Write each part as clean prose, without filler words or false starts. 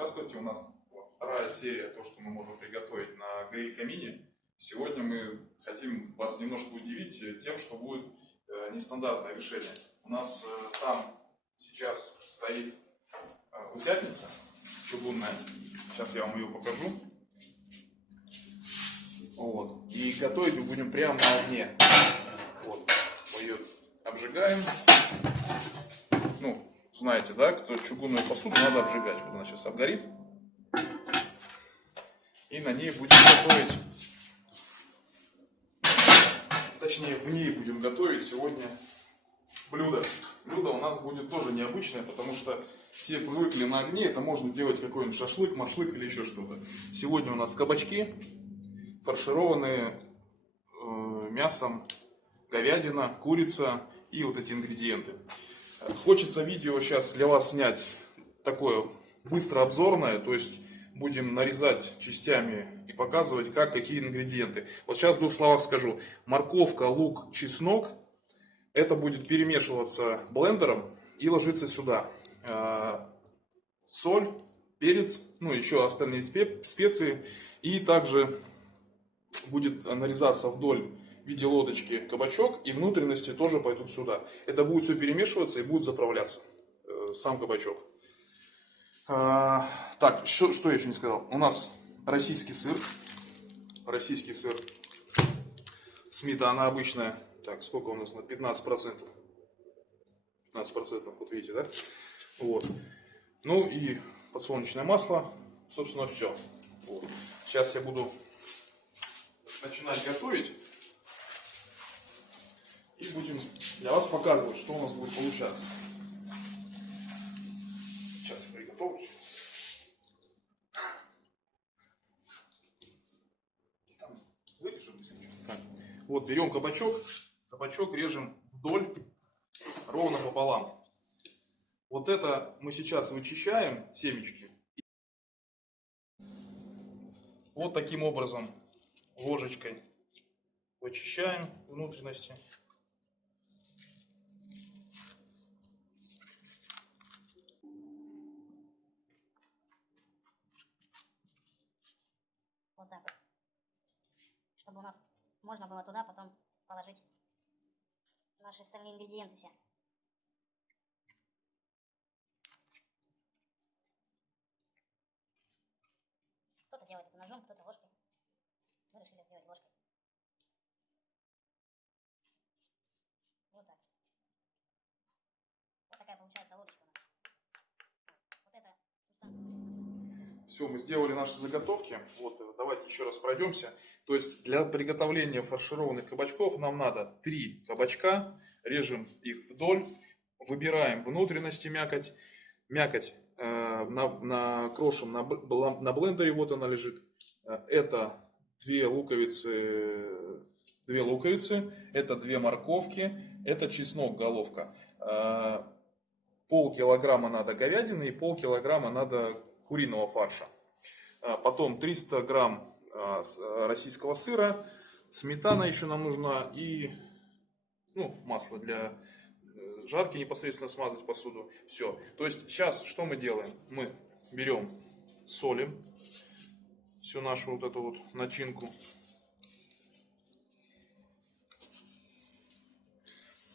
Здравствуйте, у нас вторая серия, то, что мы можем приготовить на гриль-камине. Сегодня мы хотим вас немножко удивить тем, что будет нестандартное решение. У нас там сейчас стоит утятница чугунная. Сейчас я вам ее покажу. Вот. И готовить мы будем прямо на огне. Вот. Мы ее обжигаем. Ну, знаете, да, кто чугунную посуду надо обжигать. Вот она сейчас обгорит. И на ней будем готовить, точнее в ней будем готовить сегодня блюдо. Блюдо у нас будет тоже необычное, потому что все привыкли на огне, это можно делать какой-нибудь шашлык, машлык или еще что-то. Сегодня у нас кабачки, фаршированные мясом, говядина, курица и вот эти ингредиенты. Хочется видео сейчас для вас снять такое быстро обзорное, то есть будем нарезать частями и показывать, какие ингредиенты. Вот сейчас в двух словах скажу. Морковка, лук, чеснок. Это будет перемешиваться блендером и ложиться сюда. Соль, перец, ну еще остальные специи. И также будет нарезаться вдоль в виде лодочки кабачок. И внутренности тоже пойдут сюда. Это будет все перемешиваться и будет заправляться сам кабачок. Так, что я еще не сказал. У нас российский сыр. Российский сыр. Сметана обычная. Так, сколько у нас? 15%. 15%, вот видите, да? Вот. Ну и подсолнечное масло. Собственно, все. Вот. Сейчас я буду начинать готовить. И будем для вас показывать, что у нас будет получаться. Сейчас я приготовлюсь. Там вырежем, если что. Вот, берем кабачок. Кабачок режем вдоль, ровно пополам. Вот это мы сейчас вычищаем, семечки. Вот таким образом ложечкой вычищаем внутренности. Вот так вот. Чтобы у нас можно было туда потом положить наши остальные ингредиенты все. Кто-то делает это ножом, кто-то ложкой. Мы решили сделать ложкой. Вот так. Вот такая получается лодочка у нас. Вот эта субстанция. Все, мы сделали наши заготовки. Вот, давайте еще раз пройдемся. То есть для приготовления фаршированных кабачков нам надо 3 кабачка. Режем их вдоль. Выбираем внутренности мякоть. Мякоть накрошим на блендере. Вот она лежит. Это 2 луковицы. Это 2 морковки. Это чеснок, головка. Полкилограмма надо говядины и полкилограмма надо куриного фарша. Потом 300 грамм российского сыра, сметана еще нам нужна и масло для жарки непосредственно смазать посуду. Все. То есть сейчас что мы делаем? Мы берем, солим всю нашу вот эту вот начинку.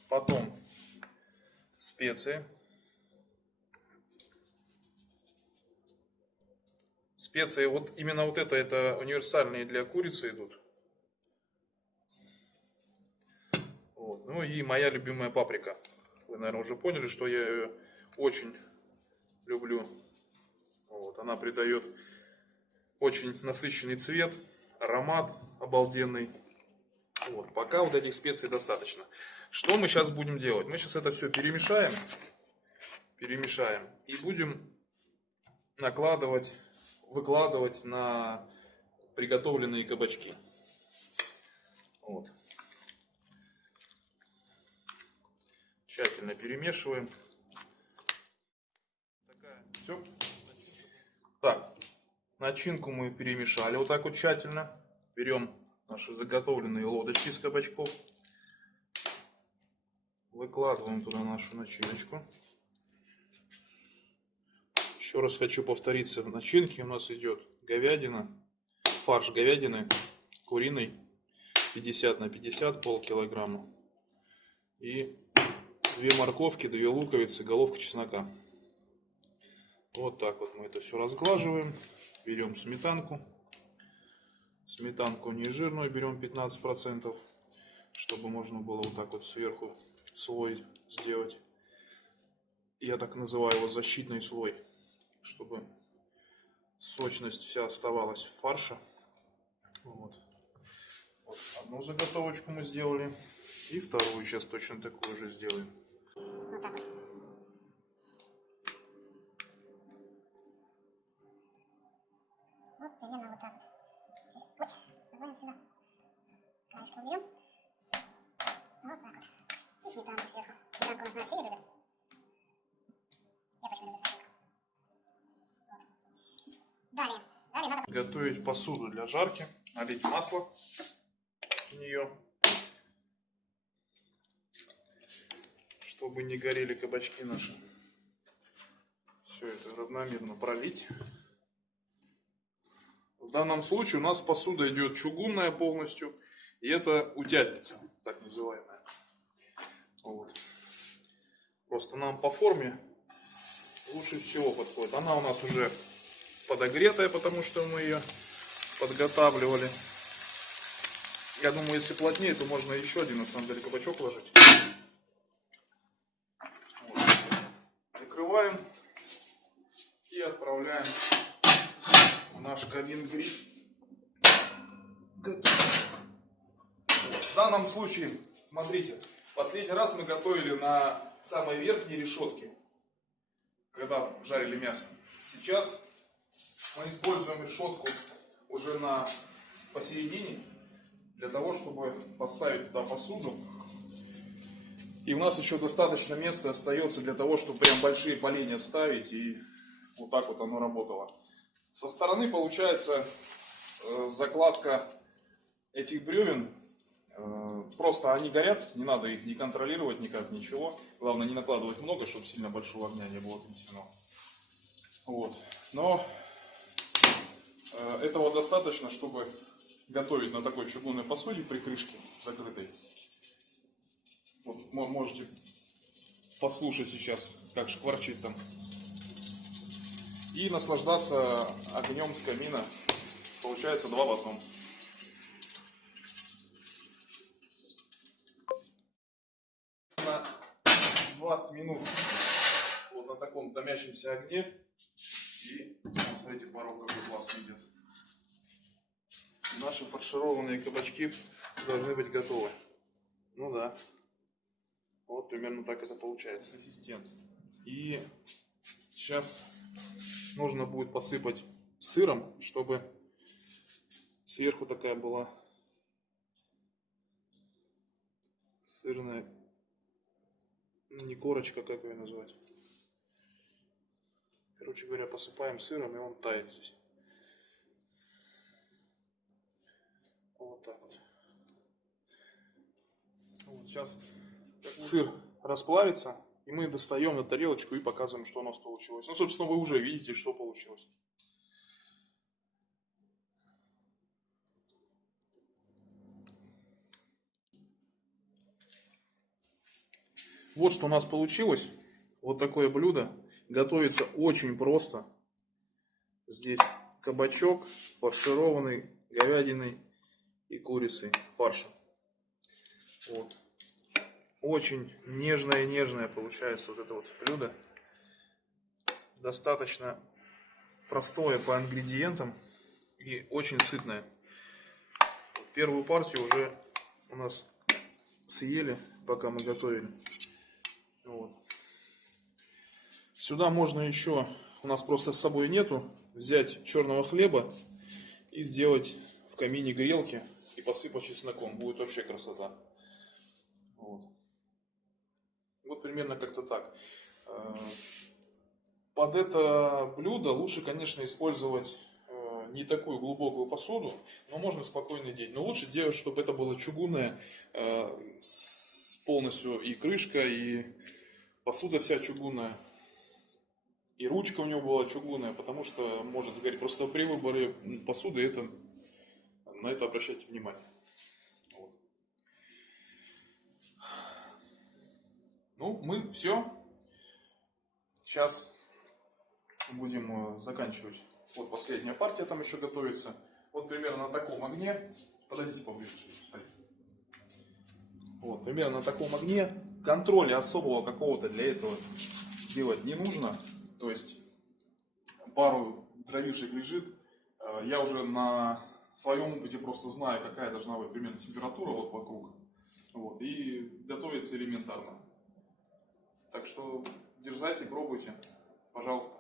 Потом специи. Специи, вот именно вот это универсальные для курицы идут. Вот. Ну и моя любимая паприка. Вы, наверное, уже поняли, что я ее очень люблю. Вот. Она придает очень насыщенный цвет, аромат обалденный. Вот. Пока вот этих специй достаточно. Что мы сейчас будем делать? Мы сейчас это все перемешаем. И будем выкладывать на приготовленные кабачки. Вот. Тщательно перемешиваем. Все. Так, начинку мы перемешали вот так вот тщательно. Берем наши заготовленные лодочки из кабачков. Выкладываем туда нашу начиночку. Еще раз хочу повториться. В начинке у нас идет говядина, фарш говядины, куриный, 50 на 50, полкилограмма. И 2 морковки, 2 луковицы, головка чеснока. Вот так вот мы это все разглаживаем. Берем сметанку. Сметанку не жирную берем 15%, чтобы можно было вот так вот сверху слой сделать. Я так называю его защитный слой, чтобы сочность вся оставалась в фарше. Вот. Вот одну заготовочку мы сделали. И вторую сейчас точно такую же сделаем. Вот так вот. Вот примерно вот так вот. Ой, добавим сюда. Краешку уберем. Вот так вот. И сметанку сверху. Сметанку у нас, наверное, все любят. Я точно люблю сметанку. Вот. Далее надо Готовить посуду для жарки. Налить масло в нее, чтобы не горели кабачки наши. Все это равномерно пролить. В данном случае у нас посуда идет чугунная полностью. И это утятница, так называемая. Вот. Просто нам по форме лучше всего подходит. Она у нас уже подогретая, потому что мы ее подготавливали. Я думаю, если плотнее, то можно еще один, на самом деле, кабачок ложить. Вот. Закрываем и отправляем в наш камин-гриль. В данном случае, смотрите, последний раз мы готовили на самой верхней решетке, когда жарили мясо. Сейчас мы используем решетку уже посередине, для того, чтобы поставить туда посуду. И у нас еще достаточно места остается для того, чтобы прям большие поленья ставить, и вот так вот оно работало. Со стороны получается закладка этих бревен. Просто они горят, не надо их не контролировать никак, ничего. Главное не накладывать много, чтобы сильно большого огня не было отнесено. Вот. Но этого достаточно, чтобы готовить на такой чугунной посуде при крышке закрытой. Вот, можете послушать сейчас, как шкварчит там. И наслаждаться огнем с камина. Получается 2 в 1. На 20 минут вот на таком томящемся огне. И смотрите, порог какой классный идет. Наши фаршированные кабачки должны быть готовы. Ну да. Вот примерно так это получается. Ассистент. И сейчас нужно будет посыпать сыром, чтобы сверху такая была сырная, ну, не корочка, как ее назвать. Короче говоря, посыпаем сыром, и он тает здесь. Вот так вот. Вот сейчас сыр расплавится, и мы достаем на тарелочку и показываем, что у нас получилось. Ну, собственно, вы уже видите, что получилось. Вот что у нас получилось. Вот такое блюдо. Готовится очень просто. Здесь кабачок фаршированный говядиной и курицей фаршем. Вот. Очень нежное получается вот это вот блюдо. Достаточно простое по ингредиентам и очень сытное. Первую партию уже у нас съели, пока мы готовили. Вот. Сюда можно еще, у нас просто с собой нету, взять черного хлеба и сделать в камине грелки и посыпать чесноком. Будет вообще красота. Вот. Вот примерно как-то так. Под это блюдо лучше, конечно, использовать не такую глубокую посуду, но можно спокойно делать. Но лучше делать, чтобы это было чугунное, полностью и крышка, и посуда вся чугунная. И ручка у него была чугунная, потому что может сгореть. Просто при выборе посуды на это обращайте внимание. Вот. Ну, мы все. Сейчас будем заканчивать. Вот последняя партия там еще готовится. Вот примерно на таком огне. Подойдите поближе. Вот, примерно на таком огне. Контроля особого какого-то для этого делать не нужно. То есть пару дровишек лежит. Я уже на своем опыте просто знаю, какая должна быть примерно температура вот вокруг. Вот, и готовится элементарно. Так что дерзайте, пробуйте, пожалуйста.